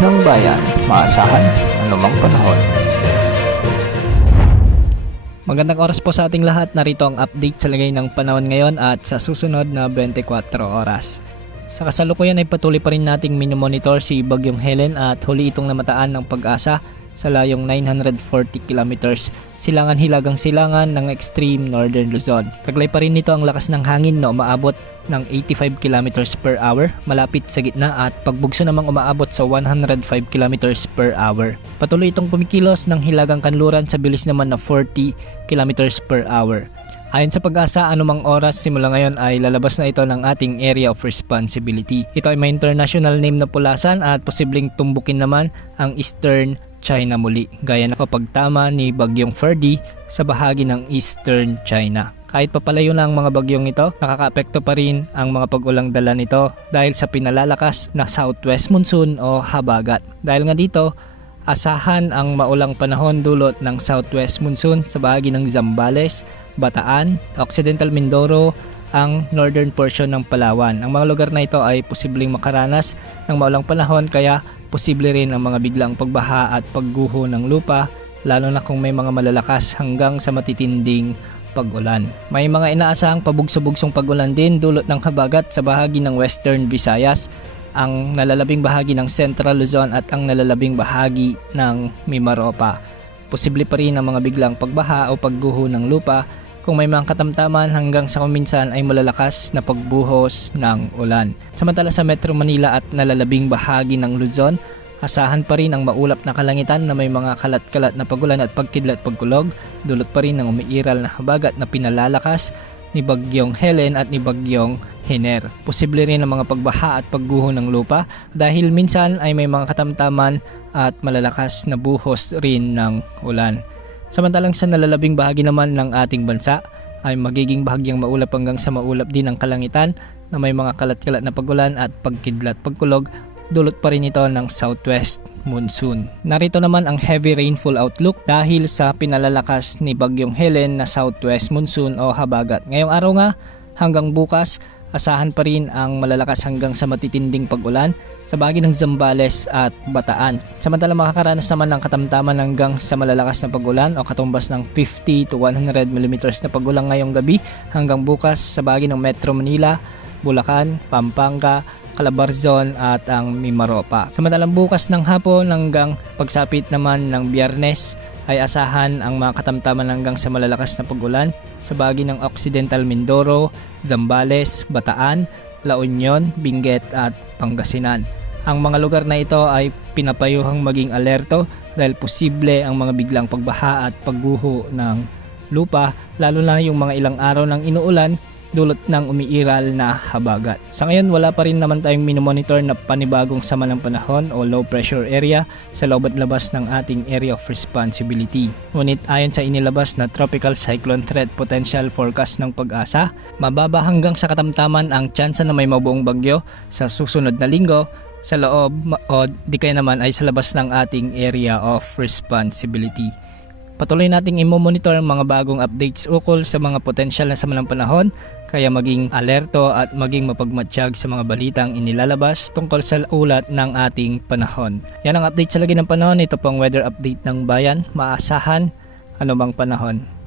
ng bayan, maasahan anumang panahon. Magandang oras po sa ating lahat. Narito ang update sa lagay ng panahon ngayon at sa susunod na 24 oras. Sa kasalukuyan ay patuloy pa rin nating minomonitor si Bagyong Helen at huli itong namataan ng Pag-asa sa layong 940 kilometers silangan hilagang silangan ng extreme northern Luzon. Taglay pa rin nito ang lakas ng hangin na umaabot ng 85 kilometers per hour malapit sa gitna at pagbugso namang umaabot sa 105 kilometers per hour. Patuloy itong pumikilos ng hilagang kanluran sa bilis naman na 40 kilometers per hour. Ayon sa Pag-asa, anumang oras simula ngayon ay lalabas na ito ng ating area of responsibility. Ito ay may international name na pulasan at posibleng tumbukin naman ang Eastern China muli, gaya na kapagtama ni Bagyong Ferdy sa bahagi ng Eastern China. Kahit papalayo na ang mga bagyong ito, nakakaapekto pa rin ang mga pag-ulang dala nito dahil sa pinalalakas na southwest monsoon o habagat. Dahil nga dito, asahan ang maulang panahon dulot ng southwest monsoon sa bahagi ng Zambales, Bataan, Occidental Mindoro, ang northern portion ng Palawan. Ang mga lugar na ito ay posibleng makaranas ng maulang panahon kaya posible rin ang mga biglang pagbaha at pagguho ng lupa lalo na kung may mga malalakas hanggang sa matitinding pag-ulan. May mga inaasahang pabugso-bugsong pag-ulan din dulot ng habagat sa bahagi ng Western Visayas, ang nalalabing bahagi ng Central Luzon at ang nalalabing bahagi ng Mimaropa. Posible pa rin ang mga biglang pagbaha o pagguho ng lupa kung may mga katamtaman hanggang sa kuminsan ay malalakas na pagbuhos ng ulan. Samantala sa Metro Manila at nalalabing bahagi ng Luzon, asahan pa rin ang maulap na kalangitan na may mga kalat-kalat na pagulan at pagkidlat pagkulog, dulot pa rin ng umiiral na habagat na pinalalakas ni Bagyong Helen at ni Bagyong Hener. Posible rin ang mga pagbaha at pagguho ng lupa dahil minsan ay may mga katamtaman at malalakas na buhos rin ng ulan. Samantalang sa nalalabing bahagi naman ng ating bansa ay magiging bahagyang maulap hanggang sa maulap din ang kalangitan na may mga kalat-kalat na pagulan at pagkidlat pagkulog, dulot pa rin ito ng southwest monsoon. Narito naman ang heavy rainfall outlook dahil sa pinalalakas ni Bagyong Helen na southwest monsoon o habagat. Ngayong araw nga hanggang bukas, asahan pa rin ang malalakas hanggang sa matitinding pag-ulan sa bahagi ng Zambales at Bataan. Samantala makakaranas naman ng katamtaman hanggang sa malalakas na pag-ulan o katumbas ng 50 to 100 mm na pag-ulan ngayong gabi hanggang bukas sa bahagi ng Metro Manila, Bulacan, Pampanga, Calabarzon at ang Mimaropa. Samantalang bukas ng hapon hanggang pagsapit naman ng Biyernes ay asahan ang mga katamtaman hanggang sa malalakas na pag-ulan sa bahagi ng Occidental Mindoro, Zambales, Bataan, La Union, Benguet at Pangasinan. Ang mga lugar na ito ay pinapayuhang maging alerto dahil posible ang mga biglang pagbaha at pagguho ng lupa lalo na yung mga ilang araw ng inuulan dulot ng umiiral na habagat. Sa ngayon wala pa rin naman tayong minomonitor na panibagong sama ng panahon o low pressure area sa loob at labas ng ating area of responsibility. Ngunit ayon sa inilabas na Tropical Cyclone Threat Potential Forecast ng Pag-asa, mababa hanggang sa katamtaman ang tsansa na may mabuong bagyo sa susunod na linggo sa loob o di kaya naman ay sa labas ng ating area of responsibility. Patuloy nating i-monitor ang mga bagong updates ukol sa mga potensyal na sama ng panahon kaya maging alerto at maging mapagmatsyag sa mga balitang inilalabas tungkol sa ulat ng ating panahon. Yan ang update sa lagi ng panahon. Ito pong weather update ng bayan. Maasahan anumang panahon.